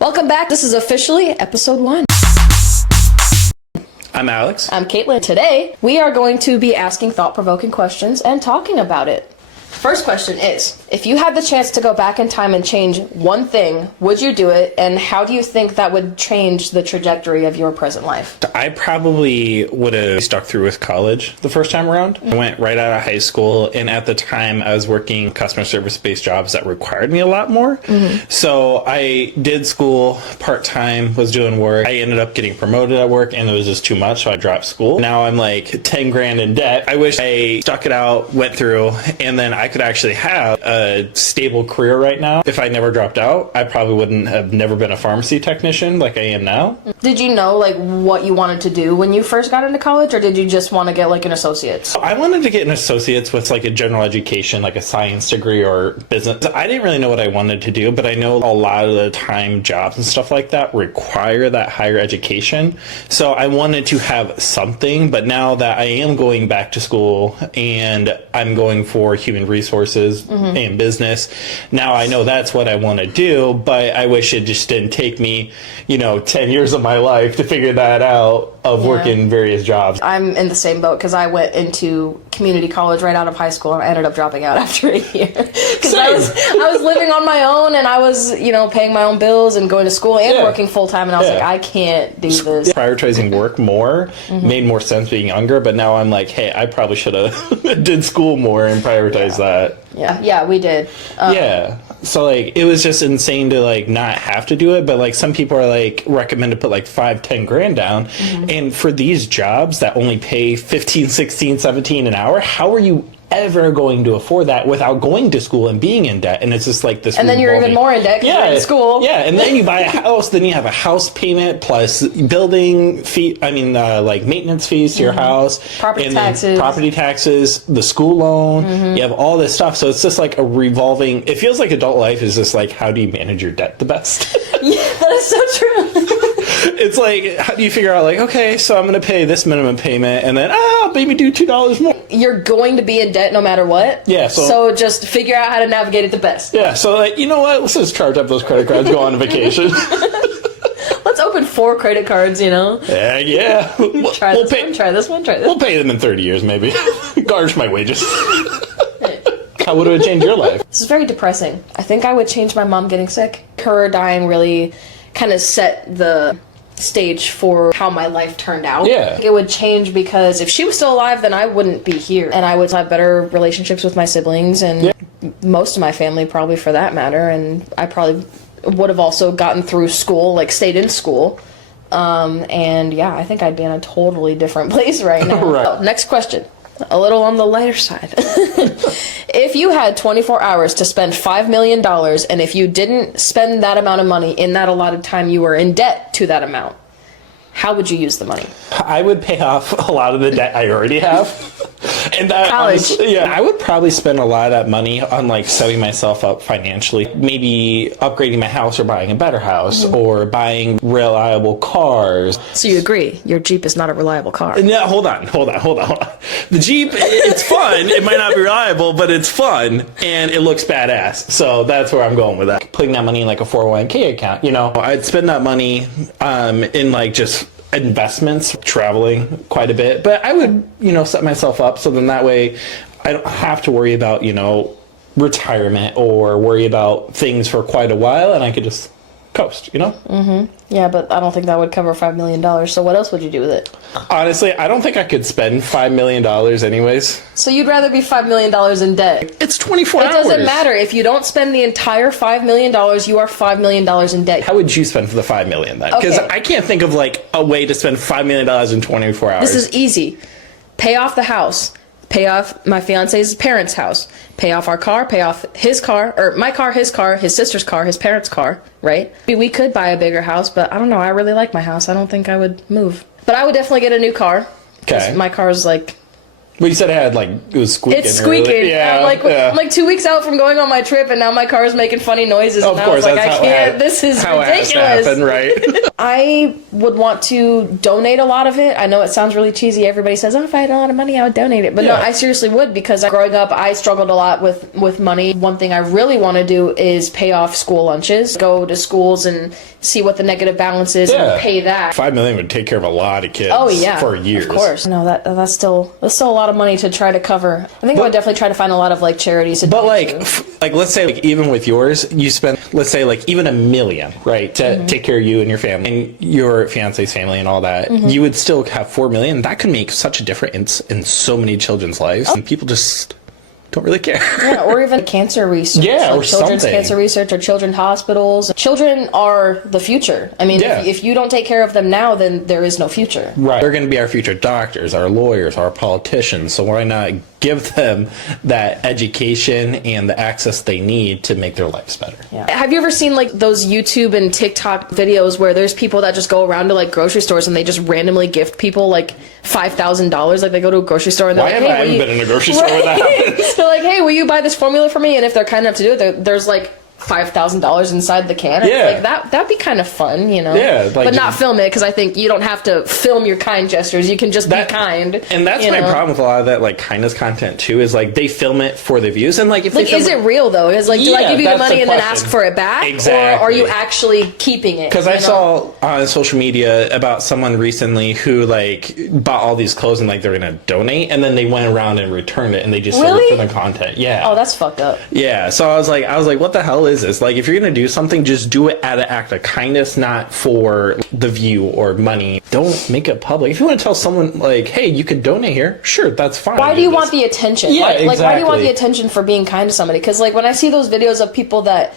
Welcome back. This is officially episode 1. I'm Alex. I'm Caitlin. Today, we are going to be asking thought-provoking questions and talking about it. First question is, if you had the chance to go back in time and change one thing, would you do it? And how do you think that would change the trajectory of your present life? I probably would have stuck through with college the first time around. I went right out of high school, and at the time I was working customer service-based jobs that required me a lot more. So I did school part-time, was doing work. I ended up getting promoted at work, and it was just too much, so I dropped school. Now I'm like 10 grand in debt. I wish I stuck it out, went through, and then I could actually have a stable career right now. If I never dropped out, I probably wouldn't have never been a pharmacy technician like I am now. Did you know like what you wanted to do when you first got into college, or did you just want to get like an associate's? I wanted to get an associate's with like a general education, like a science degree or business. I didn't really know what I wanted to do, but I know a lot of the time jobs and stuff like that require that higher education. So I wanted to have something, but now that I am going back to school and I'm going for human resources and business, now I know that's what I want to do, but I wish it just didn't take me, 10 years of my life to figure that out of working various jobs. I'm in the same boat because I went into community college right out of high school and I ended up dropping out after a year. Because I was living on my own and I was, paying my own bills and going to school and working full time, and I was like, I can't do this. Prioritizing work more made more sense being younger, but now I'm like, hey, I probably should have did school more and prioritized that. Yeah, we did. So like it was just insane to like not have to do it, but like some people are like recommend to put like 5-10 grand down, and for these jobs that only pay 15, 16, 17 an hour, how are you ever going to afford that without going to school and being in debt? And it's just like this, and then you're even more in debt because you're in school. And then you buy a house, then you have a house payment plus building fee, like maintenance fees to your house, property taxes, the school loan, you have all this stuff. So it's just like a revolving, it feels like adult life is just like, how do you manage your debt the best? Yeah, that is so true. It's like, how do you figure out like, okay, so I'm going to pay this minimum payment and then, maybe do $2 more. You're going to be in debt no matter what. Yeah. So just figure out how to navigate it the best. Yeah. So like, you know what? Let's just charge up those credit cards, go on vacation. Let's open 4 credit cards, Yeah. Try this one. We'll pay them in 30 years, maybe. Garnish my wages. How would it change your life? This is very depressing. I think I would change my mom getting sick. Her dying really kind of set the stage for how my life turned out. Yeah. It would change because if she was still alive, then I wouldn't be here. And I would have better relationships with my siblings and most of my family, probably, for that matter. And I probably would have also gotten through school, like stayed in school. I think I'd be in a totally different place right now. Right. Oh, next question. A little on the lighter side. If you had 24 hours to spend $5 million, and if you didn't spend that amount of money in that allotted time, you were in debt to that amount, how would you use the money? I would pay off a lot of the debt I already have. And that, college. Honestly, I would probably spend a lot of that money on like setting myself up financially, maybe upgrading my house or buying a better house or buying reliable cars. So you agree, your Jeep is not a reliable car? No, hold on. The Jeep, it's fun. It might not be reliable, but it's fun and it looks badass. So that's where I'm going with that. Putting that money in like a 401k account, I'd spend that money in like just investments, traveling quite a bit, but I would, set myself up so then that way I don't have to worry about, retirement or worry about things for quite a while, and I could just coast, Yeah, but I don't think that would cover $5 million. So what else would you do with it? Honestly, I don't think I could spend $5 million anyways. So you'd rather be $5 million in debt? It's 24 hours. It doesn't matter. If you don't spend the entire $5 million, you are $5 million in debt. How would you spend for the $5 million then? Because I can't think of like a way to spend $5 million in 24 hours. This is easy. Pay off the house. Pay off my fiance's parents' house. Pay off our car. Pay off his car, or my car, his sister's car, his parents' car, right? We could buy a bigger house, but I don't know. I really like my house. I don't think I would move. But I would definitely get a new car. Okay. My car is like But you said it was squeaking. It's squeaking. Early. Yeah, I'm like 2 weeks out from going on my trip, and now my car's making funny noises. Of and course, I was like, that's I can't. This is how ridiculous. It has to happen, right? I would want to donate a lot of it. I know it sounds really cheesy. Everybody says, "Oh, if I had a lot of money, I would donate it." But no, I seriously would, because growing up, I struggled a lot with money. One thing I really want to do is pay off school lunches, go to schools and see what the negative balance is and pay that. $5 million would take care of a lot of kids. Oh yeah, for years. Of course. No, that's still a lot of money to try to cover. I think I would definitely try to find a lot of like charities. But like let's say like even with yours, you spend, let's say like even $1 million, right, to take care of you and your family and your fiance's family and all that. You would still have $4 million. That could make such a difference in so many children's lives, and people just don't really care. Yeah, or even cancer research. Yeah, like or children's something. cancer research or children's hospitals. Children are the future. I mean, if you don't take care of them now, then there is no future. Right. They're going to be our future doctors, our lawyers, our politicians. So why not give them that education and the access they need to make their lives better? Yeah. Have you ever seen like those YouTube and TikTok videos where there's people that just go around to like grocery stores and they just randomly gift people like $5,000? Like they go to a grocery store and they're like, "Hey, I haven't been in a grocery store when that happens." They're like, "Hey, will you buy this formula for me?" And if they're kind enough to do it, there's like $5,000 inside the can. Yeah. Like that'd be kind of fun, you know? Yeah. But not film it, because I think you don't have to film your kind gestures. You can just be kind. And that's my problem with a lot of that like kindness content too, is like they film it for the views, and like if like, is it real though? Is like, do I give you the money and then ask for it back? Exactly. Or are you actually keeping it? Because I saw on social media about someone recently who like bought all these clothes and like they're gonna donate, and then they went around and returned it, and they just sold it for the content. Yeah. Oh, that's fucked up. Yeah. So I was like, what the hell is this? Like, if you're gonna do something, just do it out of act of kindness, not for the view or money. Don't make it public. If you want to tell someone like, "Hey, you could donate here," sure, that's fine. Why do you want the attention? Yeah, like, exactly. why do you want the attention for being kind to somebody? Because like when I see those videos of people that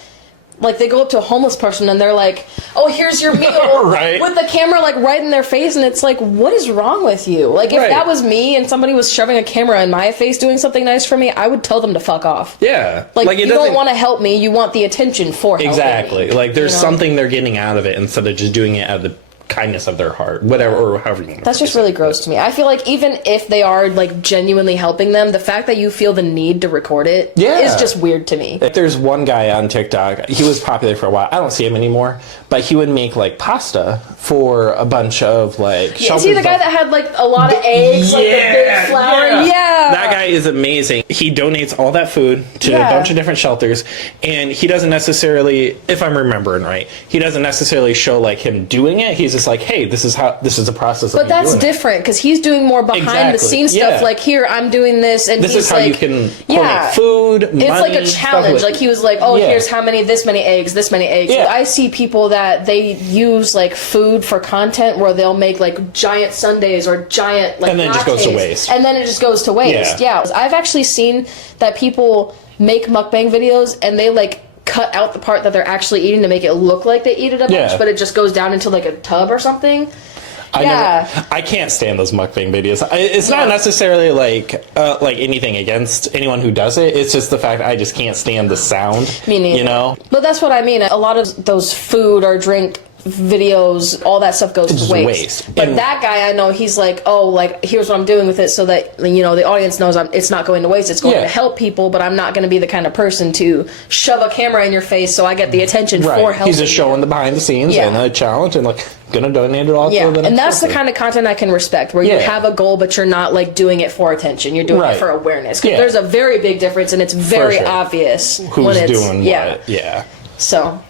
like they go up to a homeless person and they're like, "Oh, here's your meal," right, with the camera like right in their face, and it's like, what is wrong with you? Like if that was me and somebody was shoving a camera in my face doing something nice for me, I would tell them to fuck off. Yeah, like you don't want to help me, you want the attention for helping exactly. me, like there's something they're getting out of it instead of just doing it out of the kindness of their heart, whatever, or however you want. That's just really gross to me. I feel like even if they are like genuinely helping them, the fact that you feel the need to record it is just weird to me. There's one guy on TikTok, he was popular for a while, I don't see him anymore, but he would make like pasta for a bunch of like is he the guy that had like a lot of eggs, like the big flour? That guy is amazing. He donates all that food to a bunch of different shelters, and he doesn't necessarily, if I'm remembering right, he doesn't necessarily show like him doing it. He's just like, "Hey, this is the process." But that's different, because he's doing more behind the scenes stuff. Like, here, I'm doing this, and this he's is how like, you can donate food. It's like a challenge. Like he was like, "Oh, here's this many eggs, this many eggs." Yeah. I see people that they use like food for content, where they'll make like giant sundaes or giant like, and then it just goes to waste. And then it just goes to waste. Yeah, I've actually seen that people make mukbang videos and they like cut out the part that they're actually eating to make it look like they eat it a bunch, but it just goes down into like a tub or something. I can't stand those mukbang videos. It's not necessarily like anything against anyone who does it. It's just the fact I just can't stand the sound. Me neither. You know? But that's what I mean. A lot of those food or drink videos, all that stuff goes to waste. But that guy, I know, he's like, "Oh, like here's what I'm doing with it, so that the audience knows it's not going to waste. It's going to help people, but I'm not going to be the kind of person to shove a camera in your face so I get the attention for helping." He's just showing the behind the scenes and the challenge, and like gonna donate it all to the next and that's person. the kind of content I can respect, where you have a goal, but you're not like doing it for attention. You're doing it for awareness. Because there's a very big difference, and it's very obvious who's when it's doing what. Yeah. So,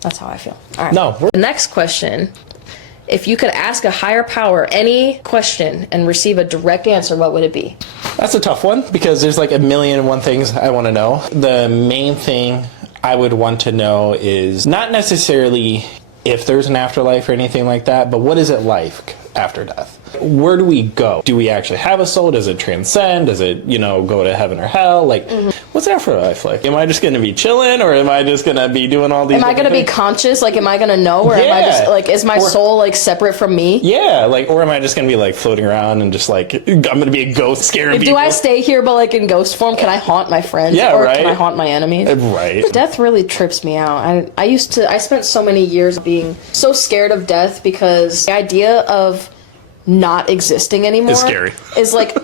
that's how I feel. All right. The next question: if you could ask a higher power any question and receive a direct answer, what would it be? That's a tough one, because there's like 1,000,001 things I want to know. The main thing I would want to know is not necessarily if there's an afterlife or anything like that, but what is it like after death? Where do we go? Do we actually have a soul? Does it transcend? Does it, go to heaven or hell? Like, what's afterlife like? Am I just going to be chilling, or am I just going to be doing all these? Am I going to be conscious? Like, am I going to know, or am I just like, is my soul like separate from me? Yeah, like, or am I just going to be like floating around and just like I'm going to be a ghost scaring people? Do I stay here, but like in ghost form? Can I haunt my friends? Yeah, or right. Can I haunt my enemies? Right. Death really trips me out. I spent so many years being so scared of death, because the idea of not existing anymore It's scary. is like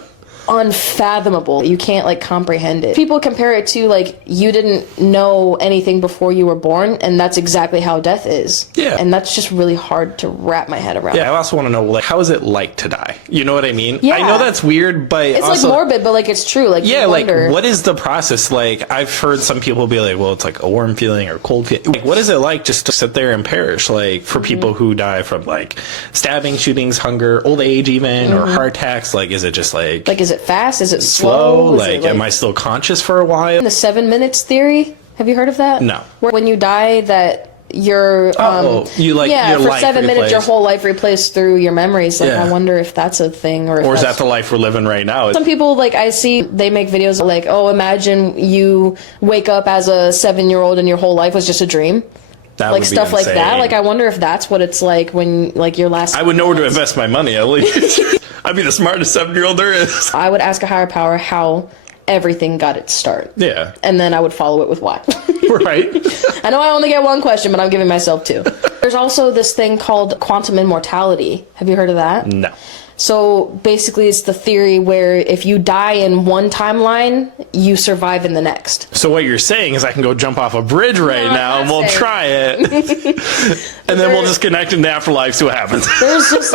unfathomable. You can't like comprehend it. People compare it to like you didn't know anything before you were born, and that's exactly how death is. Yeah. And that's just really hard to wrap my head around. Yeah, I also want to know, like, how is it like to die? You know what I mean? Yeah. I know that's weird, but It's also, like morbid, but like it's true. Like yeah, you like, wonder. what is the process? Like, I've heard some people be like, well, it's like a warm feeling or cold feeling. Like, what is it like just to sit there and perish? Like, for people who die from, like, stabbing, shootings, hunger, old age even, or heart attacks, like, is it just like Like, is it fast? Is it slow? Is Like, it, am I still conscious for a while? the 7 minutes theory? Have you heard of that? No. Where when you die, that your you like yeah, your for life 7 minutes, your replays. whole life replaced through your memories. Like, Yeah. I wonder if that's a thing, or if Or is that that's the life we're living right now? some people, like, I see they make videos like, oh, imagine you wake up as a 7-year-old and your whole life was just a dream. That Like would be stuff like that. insane. Like, I wonder if that's what it's like when, like, your last. I would know where to invest my money, at least. I'd be the smartest 7-year-old there is. I would ask a higher power how everything got its start. Yeah. And then I would follow it with why. Right. I know I only get one question, but I'm giving myself two. There's also this thing called quantum immortality. Have you heard of that? No. So basically, it's the theory where if you die in one timeline, you survive in the next. So what you're saying is I can go jump off a bridge right No, I'm now not and we'll saying. try it. And then we'll just connect in the afterlife, see what happens. There's just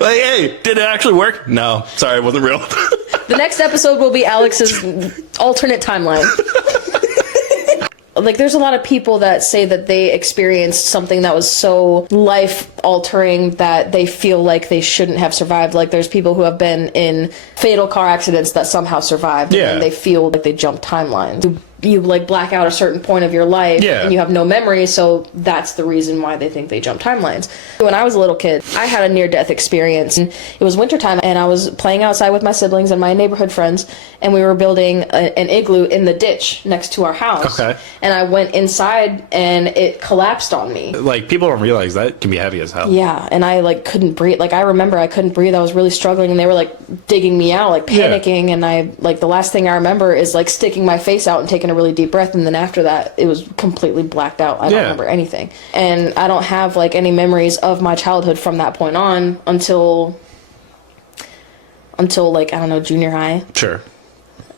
Like, hey, did it actually work? No. Sorry, it wasn't real. the next episode will be Alex's alternate timeline. Like, there's a lot of people that say that they experienced something that was so life-altering that they feel like they shouldn't have survived. Like, there's people who have been in fatal car accidents that somehow survived, Yeah. and they feel like they jumped timelines. You like black out a certain point of your life, Yeah. and you have no memory, so that's the reason why they think they jump timelines. When I was a little kid, I had a near-death experience. And it was wintertime, and I was playing outside with my siblings and my neighborhood friends, and we were building an igloo in the ditch next to our house. Okay. And I went inside, and it collapsed on me. Like, people don't realize that can be heavy as hell. Yeah, and I like couldn't breathe. Like, I remember I couldn't breathe. I was really struggling, and they were like digging me out, like panicking. And I like the last thing I remember is like sticking my face out and taking a really deep breath. And then after that, it was completely blacked out. I don't remember anything, and I don't have like any memories of my childhood from that point on until like, I don't know, junior high. Sure.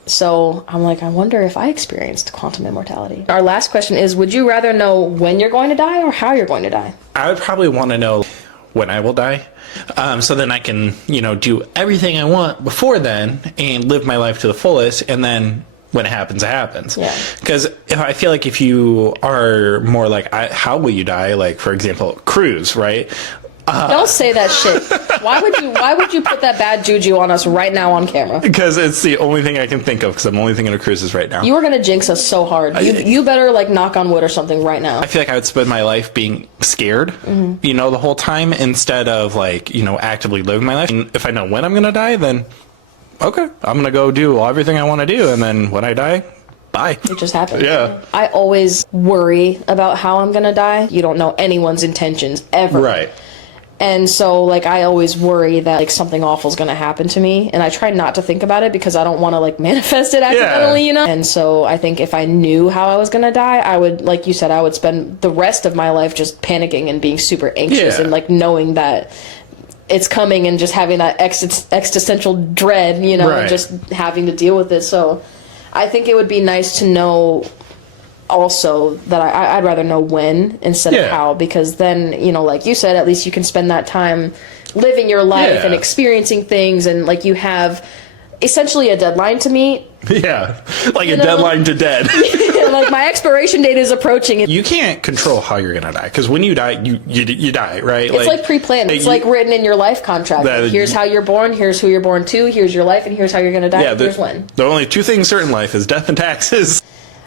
So I'm like, I wonder if I experienced quantum immortality. Our last question is, would you rather know when you're going to die or how you're going to die? I would probably want to know when I will die. So then I can, do everything I want before then and live my life to the fullest. And then when it happens, it happens. Yeah. Because I feel like if you are more like, how will you die? Like, for example, cruise, right? Don't say that shit. Why would you put that bad juju on us right now on camera? Because it's the only thing I can think of, because I'm only thinking of cruises right now. You are gonna jinx us so hard. You better like knock on wood or something right now. I feel like I would spend my life being scared, the whole time, instead of like, actively living my life. And if I know when I'm going to die, then okay, I'm going to go do everything I want to do. And then when I die, bye. It just happens. Yeah. I always worry about how I'm gonna die. You don't know anyone's intentions ever. Right. And so, like, I always worry that, like, something awful is going to happen to me. And I try not to think about it because I don't want to, like, manifest it accidentally, And so I think if I knew how I was going to die, I would, like you said, I would spend the rest of my life just panicking and being super anxious and, like, knowing that it's coming and just having that existential dread, and just having to deal with it. So I think it would be nice to know also that I'd rather know when instead of how, because then, like you said, at least you can spend that time living your life and experiencing things, and like you have essentially a deadline to meet. Yeah, like a deadline to dead. Like, my expiration date is approaching. You can't control how you're gonna die, because when you die, you die, right? It's like pre-planned. It's like written in your life contract. Here's how you're born, here's who you're born to, here's your life, and here's how you're gonna die, here's when. The only two things certain in life is death and taxes.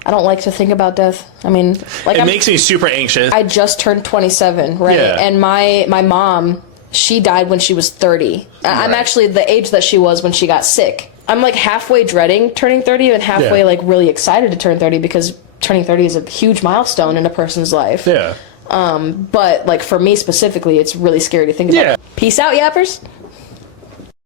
I don't like to think about death. I mean, like, it makes me super anxious. I just turned 27, right? Yeah. And my mom, she died when she was 30. I'm actually the age that she was when she got sick. I'm like halfway dreading turning 30 and halfway like really excited to turn 30, because turning 30 is a huge milestone in a person's life. Yeah. But like for me specifically, it's really scary to think about. Peace out, yappers.